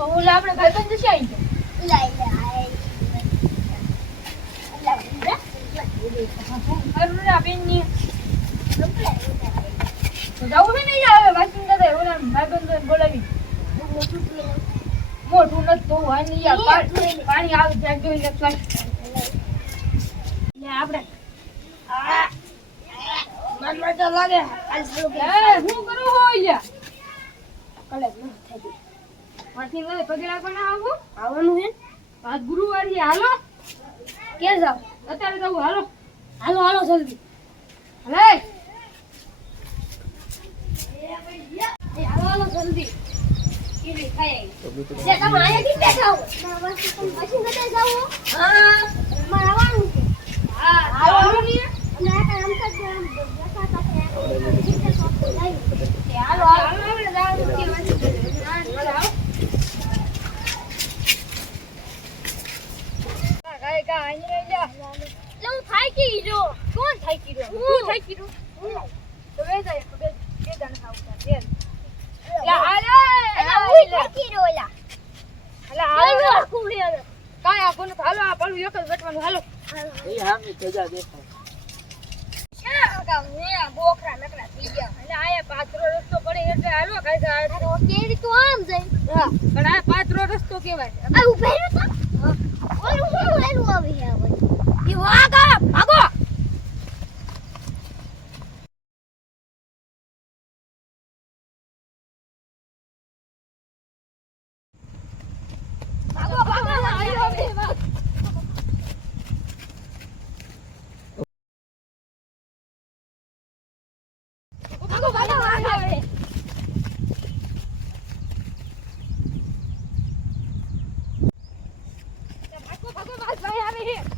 એટલે આપણે ભાઈબંધ છે ને ઈ આવે વાંચીને દાદા ઓલા ભાઈબંધોને બોલાવી. મોટું નથી પાણી આવે ત્યાં જોઈને લે આપણે. મનમાં તો લાગે શું કરું હોય કલેક્ટ ન થઈ ગયું. વાંચીને દાદા પગે લાગવાના આવો? આવવાનું છે આજ ગુરુવાર હાલો. કે જાવ? અત્યારે જવું હાલો. હાલો હાલો જલ્દી. હલે. એ હાલો હાલો જલ્દી. તમે અહીંયાથી બેઠા હો? પછી બધા જાવ હા મારે આવવાનું છે હા હાલો ને અને આ કામ કરજો આમ બેઠા સાથે એ હાલો હાલો આપણે જવાનું છે વાંચી હાલો હાલો રહી જા એટલે હું થાકી જો કોણ થાકી રહ્યો હું. તું થાકી રહ્યો તો બે જાય બે બે જણ ખાવું બે લા હાલે હું થાકી રહ્યો એલા હાલે હાલો હાલો આખું રે આ કોને હાલો આ પાલું એક જ વેટવાનું હાલો શા કામ ને આ બોકરા નકરા થઈ ગયા એટલે આયા પાત્રો રસ્તો પડે એટલે હાલો કાંઈ તો કેરી તો આમ જાય હા પણ આ પાત્રો રસ્તો કેવાય આ ઊભા તો we. You are hey